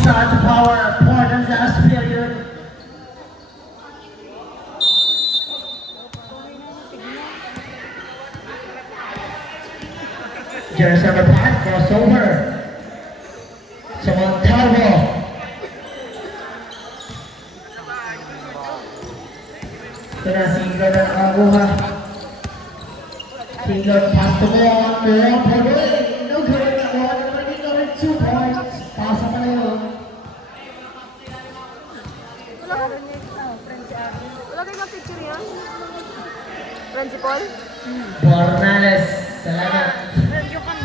start to power for the last period. Jersey number 5, crossover. So Montalvo. Ito na, Singer na nakakuha. Singer, pass to Moon. Moon, pagawin. No good. Moon, naging with 2 points. Pasa pa na yun. Wala kayong picture yan? Principal? Bornales, salamat.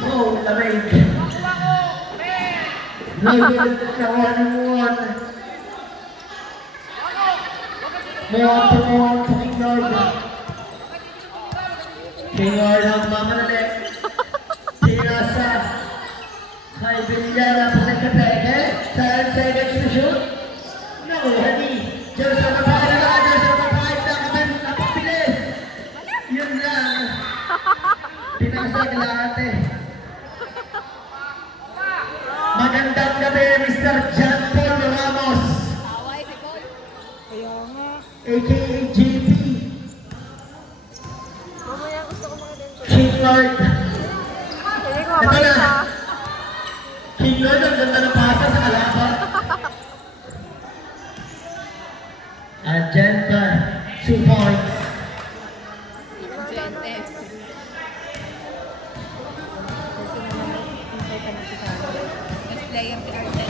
Oh, lamig. Lamig na one. Muwan to King Lord. King Lord ang mamanalik. Pinasa. Kay Villara, patay ka peke. 10 seconds to shoot. Nakuha ni Diyos ang kapahalaga. Diyos ang kapahalaga. Napabilis. Yun lang. Pinasag lahat eh. Magandang gabi, Mr. John Paul Ramos. A.K.A. JP. Mamaya gusto ko makadento. King Lord. Hindi ko Ito makita. na. King Lord, ang ganda ng pasa sa kalaban. Agenda, 2 points.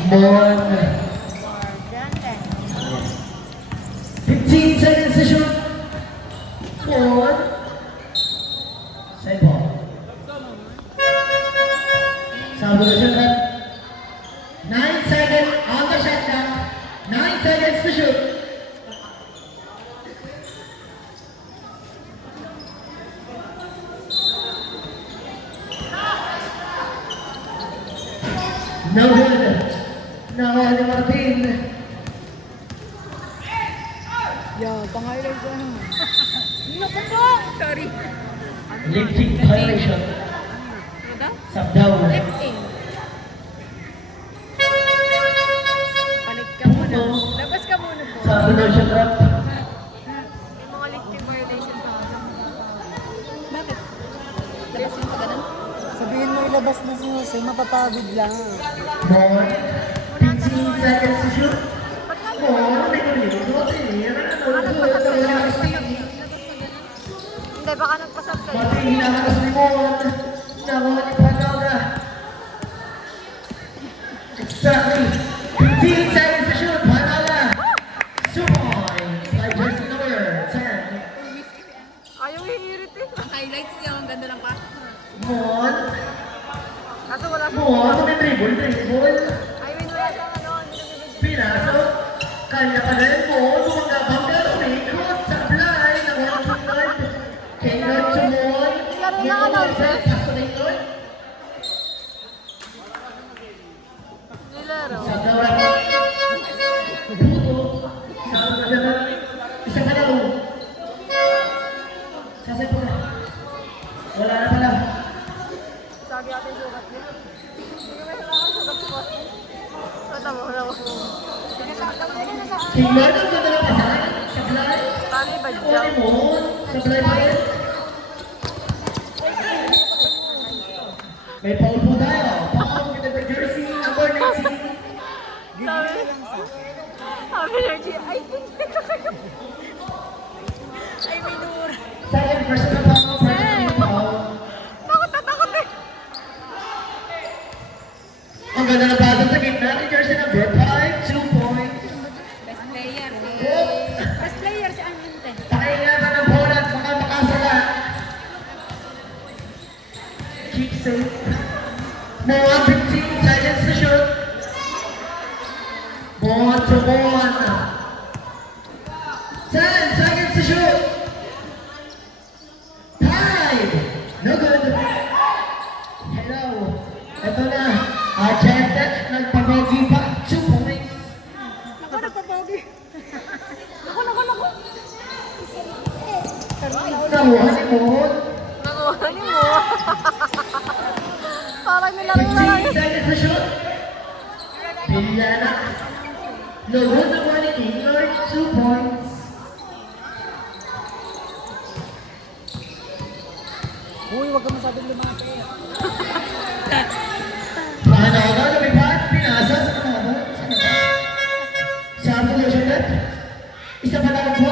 Mon. 15 seconds to shoot. Mon. Side ball. Sabi ko siya 9 seconds on the shot clock. 9 seconds to shoot. No good. Nakuha ni Martin. Pang-highlight ko ano. Naku po! Sorry. Lifting violation. Ano daw? Sabdaw. Lifting. Palit ka muna. Labas ka muna po. Sabi daw siya trap. May mga lifting violation pa. Bakit? Labasin pa ganun? Sabihin mo ilabas na si Jose, mapapagod lang. Mon. 15 seconds to shoot. Mon. May kulit. Hindi, baka nagpasap sa'yo. Mati hinahalas ni Mon. Nakuha ni Panaga. Exactly. 15 seconds to shoot. Panaga. 2 points. By jersey number 10. Ayaw hihirit eh. Ang highlights niya, ang ganda lang pa. Mon. Kaso wala siya. Mon. May dribble. Ay, win wala siya ano. Hindi nag-video. Pinaso. Kanya pa rin mo. Bumagabangga. Umikot. Sablay. Nakuha ni King Lord. King Lord to Mon. Laro na ka lang, sir. Pass to King Lord. Nilaro. Sabdaw lang. Puto. Sabi ko siya na. Isa ka daw. Sasay po na. Wala na pala. Sabi natin sugat niya. Hindi ko may kailangan sugat ko. Wala mo. King Lord ang ganda ng pasay. Sablay. Tali ba Nakuha ni dyan? Mon. Sablay pa rin. May foul po tayo. Foul with the jersey number 19. Sabi niya, ay, Ay, may dur. Second personal foul. Personal foul. takot na takot eh. Ang ganda ng pasa sa gitna ni jersey number 5. 2 points. Best player si... Best player si Angente. Pakinggan ng bola at baka makasala. Keep safe. More 15 seconds to shoot. More to one. 10 seconds to shoot. 5. No good. Hello. Ito na. Agenda. Nagpagogi pa. 2 points. Ako, nagpapogi. Naku. Nakuha ni Mon. Nakuha ni mo. Parang nilaro na lang. 15 seconds to shoot. Villana. No good na one King Lord, 2 points. Uy, wag ka masabing lumaki. Panaga, lumipad, pinasa sa kanaban. Sa solution net. Isa pa lang po.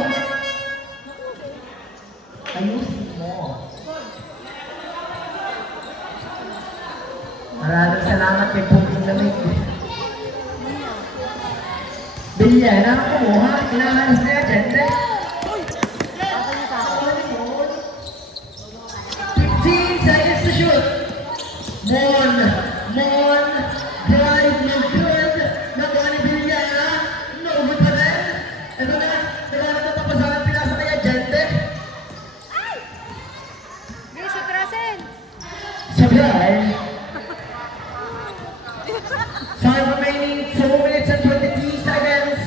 Ayusin mo. Maraming salamat kay Puging Lamig. Bilyan ang kumuha. Kinahanas na yan, gente. 15 seconds to shoot. Mon. Drive, no good. Nakuha ni Bilyana. No good pa rin. Ito na. Kailangan na papasahan pinasa kaya, gente. Bilis, Russell! Sablay. 5 remaining, 2 minutes and 23 seconds.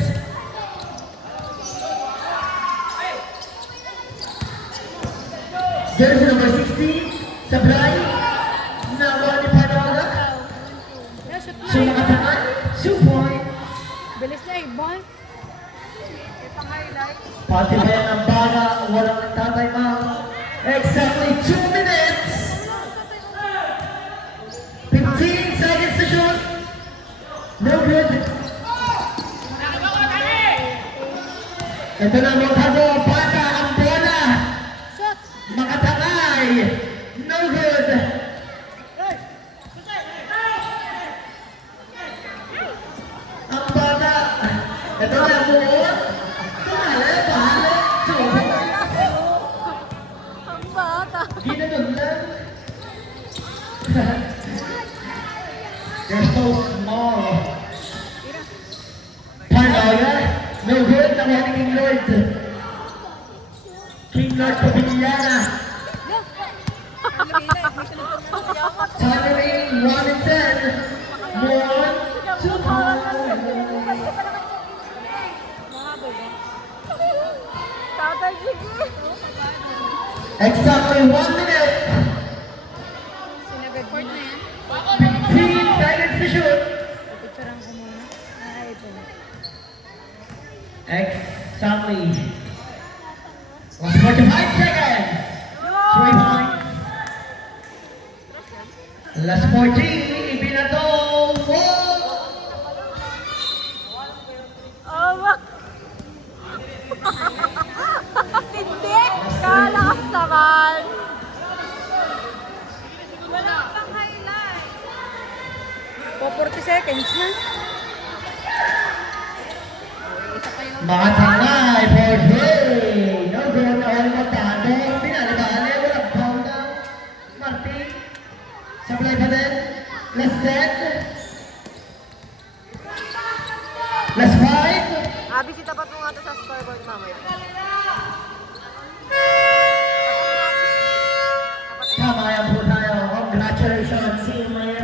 Jersey number 16, Sablay. Nakuha ni Panaga. Shoot na! So nakatakan, 2 points. Bilis na eh, ball! Pang-highlight. Pati ba yan ang baga, walang nagtatay Exactly 2 minutes. 15 seconds to shoot. No good. Ito na Montago, bata ang bola. Shot! Makatangay. No good. Ang bata. Ito na buon. Tumali, pahali. Subo. Ang bata! Ginanong lang. You're so small. Panaga. No good. Nakuha ni King Lord. King Lord Pabiliana. Time remaining 1 and 10. More. 2 points. Tatay, sige! Exactly 1 minute. Sinagad court na yan. 15 seconds to shoot. Picturean ko muna. Ay, ito na. Exactly. 45 seconds. 3 points. Last 14. Ibinato. Whoa. Awa! Hindi! Kalakas naman! Wala pang highlight! 40 seconds na. Makatangay for three. No good. All matado. Pinalibali. Walang foul na. Martin. Sablay pa din. Last 10. Last 5. Abi, si tapat mo nga ito sa scoreboard mamaya. Tama yan po tayo. Congratulations, Team Miami.